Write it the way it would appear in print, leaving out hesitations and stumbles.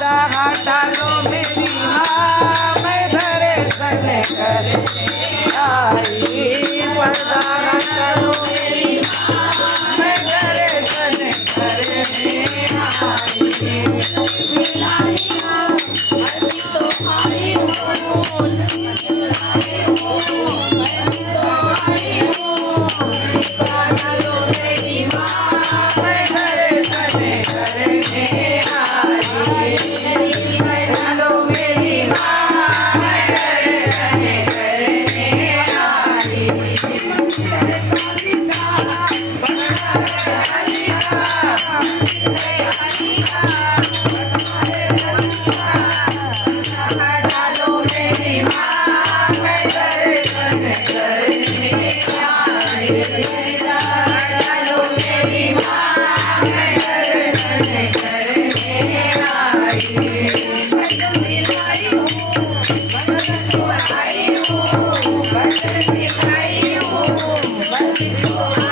डालो मेरी माँ मैं दर्शन करे आई पर्दा डालो मेरी माँ मैं दर्शन करे Thank you.